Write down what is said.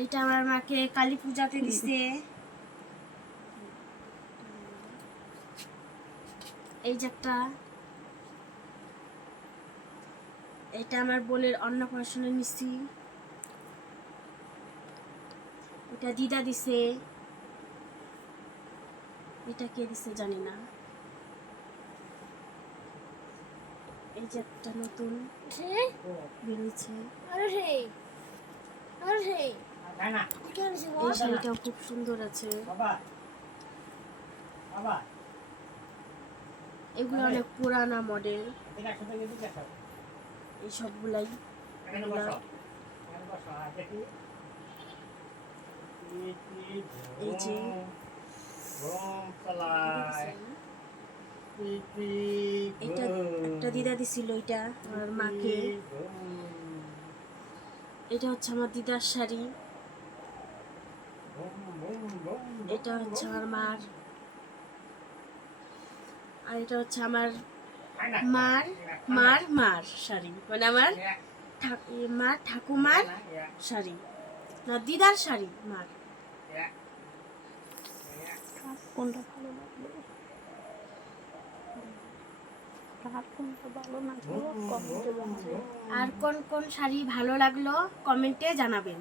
এইটা আমার মাকে কালী পূজাতে দিছে। এই যে একটা, এটা আমার বোনের অন্নপ্রাশনে নিছি। এটা দিদা দিছে। এটা কে দিছে জানি না। এই যে একটা নতুন বেরিয়েছে, এই শাড়িটাও খুব সুন্দর আছে। এগুলো অনেক পুরানা মডেল, এই সবগুলাই। এই যে এটা একটা দিদা দিছিল, এটা আমার মাকে। এটা হচ্ছে আমার দিদার শাড়ি, এটা হচ্ছে আমার মার, আর এটা হচ্ছে আমার মার মার মার শাড়ি, মানে আমার মার ঠাকুমার শাড়ি, না দিদার শাড়ি মার। কোনটা ভালো লাগলো, আর কোন কোন শাড়ি ভালো লাগলো কমেন্টে জানাবেন।